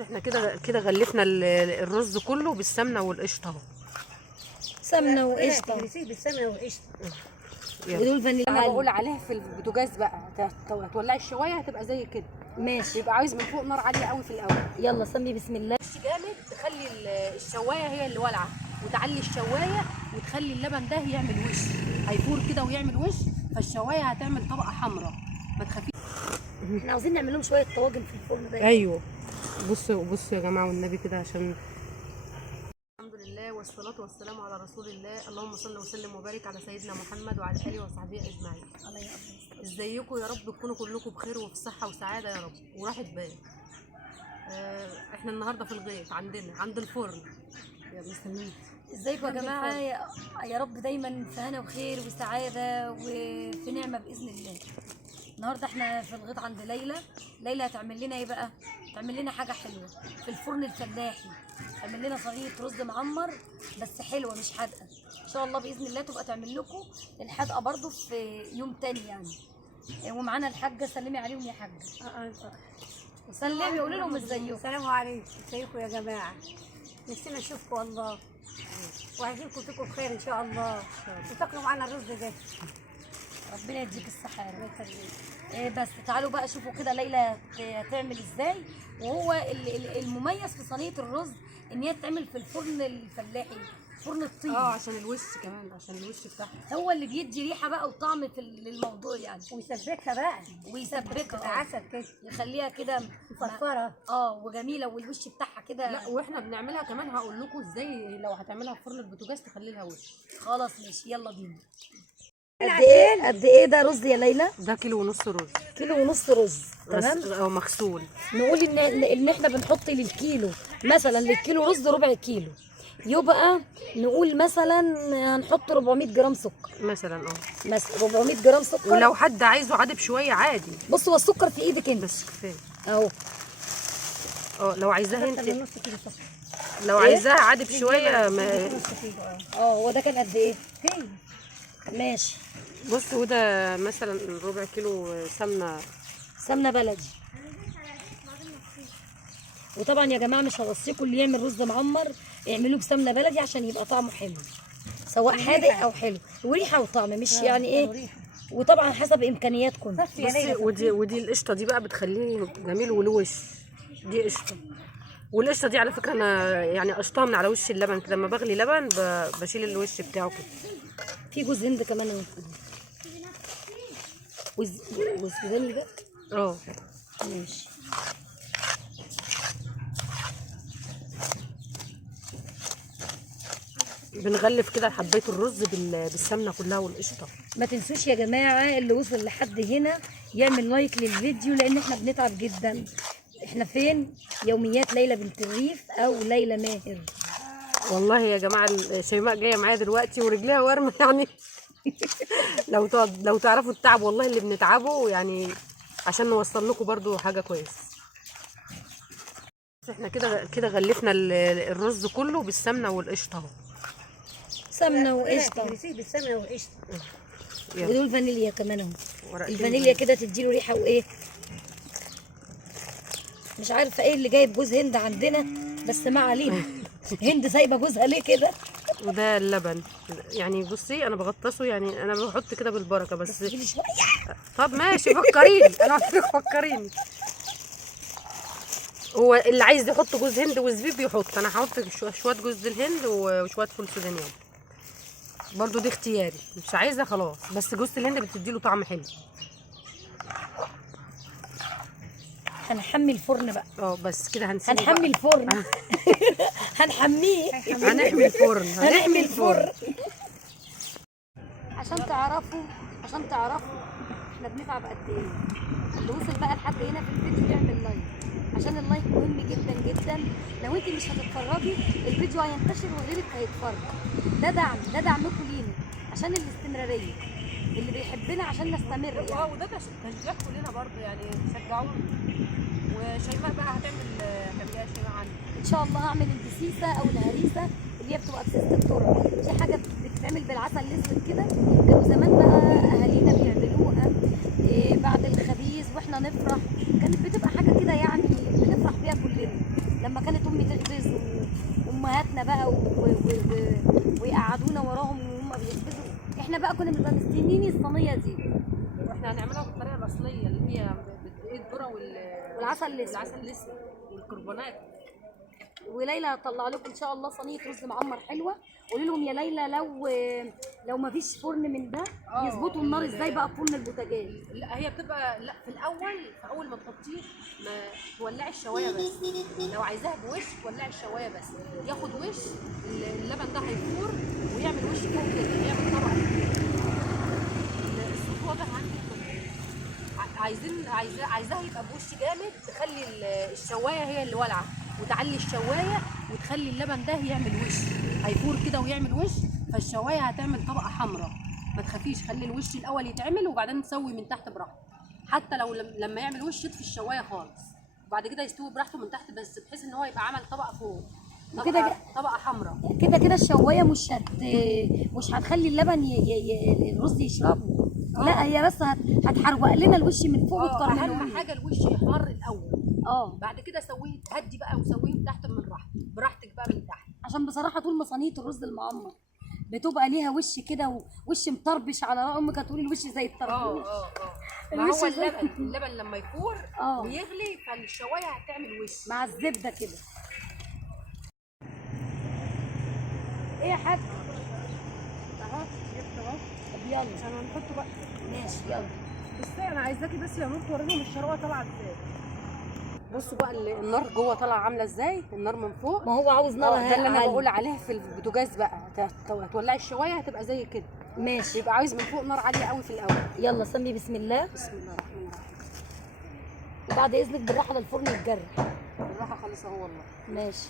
احنا كده غلفنا الرز كله بالسمنه والقشطه اهو. سمنه وقشطه بالسمنه والقشطه ودول فانيليا. انا بقول عليها في البوتاجاز بقى هتولعي الشوايه هتبقى زي كده ماشي. يبقى عايز من فوق نار عاليه قوي في الاول. يلا سمي بسم الله. مش جامد تخلي الشوايه هي اللي والعه وتعلي الشوايه وتخلي اللبن ده يعمل وش هيفور كده ويعمل وش فالشوايه هتعمل طبقه حمراء. ما تخافيش. احنا عاوزين نعمل لهم شويه طواجن في الفرن ده. ايوه بصوا يا جماعه والنبي كده عشان الحمد لله والصلاه والسلام على رسول الله. اللهم صل وسلم وبارك على سيدنا محمد وعلى اله وصحبه اجمعين. الله يقدر. ازيكم يا رب تكونوا كلكم بخير وفي صحه وسعاده يا رب وراحه بال. احنا النهارده في الغيط عند الفرن. يا مستنيين. ازيكم يا جماعه؟ يا رب دايما في هنا وخير وسعاده وفي نعمه باذن الله. النهارده احنا في الغيط عند ليلى هتعمل لنا ايه بقى؟ تعمل لنا حاجه حلوه في الفرن الفلاحي. تعمل لنا صينيه رز معمر بس حلوه مش حادقه. ان شاء الله باذن الله تبقى تعمل لكم الحادقه برضو في يوم تاني يعني. ومعانا الحاجه، سلمي عليهم يا حاجه. سلمي قولي لهم ازيكم. السلام عليكم. ازيكم يا جماعه؟ نفسنا نشوفكم والله وعايزينكم فيكم بخير ان شاء الله وتاكلوا معانا الرز ده. ربنا يديك الصحه يا رب. بس تعالوا بقى شوفوا كده ليلى هتعمل ازاي. وهو المميز في صينيه الرز ان هي تتعمل في الفرن الفلاحي، فرن الطين. عشان الوش كمان، عشان الوش بتاعها هو اللي بيدي ريحه بقى وطعم في للموضوع يعني. ويسبكها بقى ويسبكها عسل كده يخليها كده مفرفره وجميله والوش بتاعها كده. لا واحنا بنعملها كمان هقول لكم ازاي لو هتعملها في فرن البوتاجاز تخلي لها وش. خلاص ماشي يلا بينا. قد ايه ده رز يا ليلى؟ ده كيلو ونص رز. كيلو ونص رز تمام. مغسول. نقول ان احنا بنحط للكيلو مثلا للكيلو رز ربع كيلو، يبقى نقول مثلا هنحط 400 جرام سكر مثلا 400 جرام سكر. ولو حد عايزه عادب شويه عادي. بص هو السكر في ايدك انت بس كفايه اهو. لو عايزاها انت نص كيلو سكر. لو عايزاها عادب شويه نص كيلو هو ده كان قد ايه؟ ماشي. بص وده مثلا ربع كيلو سمنه بلدي. وطبعا يا جماعه مش هوصيكم اللي يعمل رز معمر اعملوه بسمنه بلدي عشان يبقى طعمه حلو سواء حادق او حلو وريحه وطعم مش يعني ايه. وطبعا حسب امكانياتكم. بس ودي القشطه دي بقى بتخليه جميل ولوش. دي قشطه والقشطه دي على فكره انا يعني قشطها من على وش اللبن كده لما بغلي لبن بشيل الوش بتاعه كده. في جوز هند كمان اهو. جوز هند ده ماشي. بنغلف كده حبايه الرز بالسمنه كلها والقشطه. ما تنسوش يا جماعه اللي وصل لحد هنا يعمل لايك للفيديو لان احنا بنتعب جدا. احنا فين؟ يوميات ليلى بنت الريف او ليلى ماهر. والله يا جماعه شيماء جايه معايا دلوقتي ورجليها ورمه يعني. لو تعرفوا التعب والله اللي بنتعبه يعني عشان نوصل لكم برضو حاجه كويس. احنا كده غلفنا الرز كله بالسمنه والقشطه اهو. سمنه وقشطه بالسمنه والقشطه ودول فانيليا كمان اهو. الفانيليا كده تديله ريحه وايه. مش عارفه ايه اللي جايب جوز هند عندنا بس ما علينا. هند سايبه جوزها ليه كده. وده اللبن يعني بصي انا بغطسه يعني انا بحط كده بالبركه بس شويه. طب ماشي فكريني انا قلت لك فكريني. هو اللي عايز يحط جوز هند وزبيب يحط. انا هحط شويه جوز الهند وشويه فول سوداني برضو دي اختياري مش عايزه خلاص بس جوز الهند بتديله طعم حلو. هنحمي الفرن بقى. بس كده هنسيبه. هنحمي الفرن. هنحميه. هنحمي الفرن. هنحمي الفرن عشان تعرفوا احنا بنتعب قد ايه. اللي وصل بقى لحد هنا في الفيديو يعمل لايك عشان اللايك مهم جدا جدا. لو انت مش هتتفرجي الفيديو هينتشر وغيرك هيتفرج. ده دعمكم لينا عشان الاستمراريه اللي بيحبنا عشان نستمر يعني. وده تشجيع كلنا برضو يعني شجعونا. وشيماء بقى هتعمل حبيبه شيماء عندي ان شاء الله هعمل البسيسه او الهريسه اللي هي بتبقى بسيسه الذره. دي حاجه بتتعمل بالعسل الاسود كده. كانوا زمان بقى اهالينا بيعملوها بعد الخبيز واحنا نفرح. كانت بتبقى حاجه كده يعني بنفرح بيها كلنا. لما كانت امي تخبز وامهاتنا بقى ويقعدونا وراهم وهم بيخبزوا، احنا بقى كنا بنبقى مستنيين الصينيه دي. واحنا هنعملها بالطريقه الاصليه اللي هي الذره والعسل الاسود والعسل الاسود والكربونات. وليلى هتطلع لكم ان شاء الله صينيه رز معمر حلوه. قولي لهم يا ليلى لو ما فيش فرن من ده يظبطوا النار ازاي بقى في فرن البوتاجاز؟ لا هي بتبقى، لا في اول ما تحطيه ما تولعي الشوايه بس. لو عايزاها بوش تولعي الشوايه بس، ياخد وش اللبن ده هيفور ويعمل وش فوق كده، يعمل طبقه. الصوت واضح عندك؟ عايزاها يبقى بوش جامد، تخلي الشوايه هي اللي والعه وتعلي الشوايه وتخلي اللبن ده يعمل وش، هيفور كده ويعمل وش، فالشوايه هتعمل طبقه حمراء. ما تخافيش، خلي الوش الاول يتعمل وبعدين تسوي من تحت براحته. حتى لو لما يعمل وش يطفي الشوايه خالص وبعد كده يستوي براحته من تحت، بس بحيث ان هو يبقى عمل طبقه فوق، طبقه حمراء. كده الشوايه مش هتخلي اللبن الرز يشربه. لا هي بس هتحروق لنا الوش من فوق وتكرمله. اهم حاجه الوش يحمر الاول، بعد كده سويه، هدي بقى وسويه من تحت من براحتك بقى من تحت. عشان بصراحه طول ما صينيه الرز المعمر بتبقى ليها وش كده ووش مطربش، على رأي امك هتقولي الوش زي الطربوش. ما هو اللبن لما يفور ويغلي فالشوايه هتعمل وش مع الزبده كده. ايه يا حاج؟ اهو جبت اهو. طب يلا انا هنحطه بقى. ماشي يلا. بس انا عايزاكي بس يا نور توريهم الشروه طالعه ازاي. بصوا بقى النار جوه طالعه عامله ازاي، النار من فوق. ما هو عاوز نار. ده اللي انا بقول عليه في البوتاجاز بقى، هتولعي الشوايه هتبقى زي كده. ماشي. يبقى عايز من فوق نار عاليه قوي في الاول. يلا سمي بسم الله. بسم الله الرحمن الرحيم. وبعد اذنك بالراحه للفرن يتجرح. بالراحه خالص اهو والله. ماشي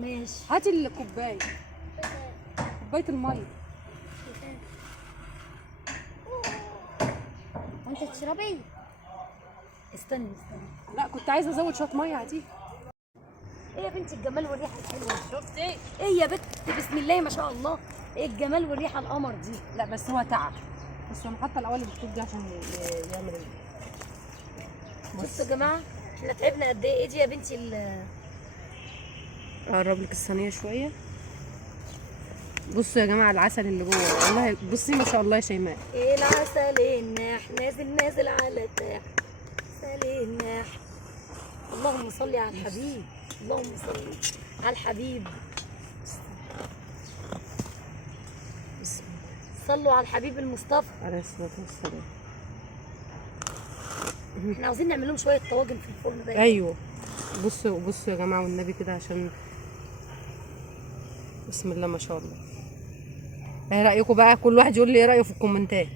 ماشي. هاتي الكوبايه، كوبايه الميه. وانت تشربي؟ استني. لا كنت عايزه ازود شويه ميه، هاتيه. ايه يا بنتي الجمال والريحه الحلوه؟ شفتي؟ ايه يا بنت بسم الله ما شاء الله، ايه الجمال والريحه القمر دي؟ لا بس هو تعب، بس انا حاطه الاول البخور دي عشان يعمل بصوا يا جماعه احنا تعبنا قد ايه. ايه دي يا بنتي اقرب لك الصينيه شويه. بصوا يا جماعه العسل اللي جوه، والله بصي ما شاء الله يا شيماء. ايه العسل الناح نازل على تاح، عسل الناح. اللهم صل على الحبيب، اللهم صل على الحبيب. بسم الله. صلوا على الحبيب المصطفى عليه الصلاه والسلام. احنا عاوزين نعمل لهم شويه طواجن في الفرن ده. ايوه بصوا يا جماعه والنبي كده، عشان بسم الله ما شاء الله. ايه رايكم بقى؟ كل واحد يقول لي ايه رايه في الكومنتات.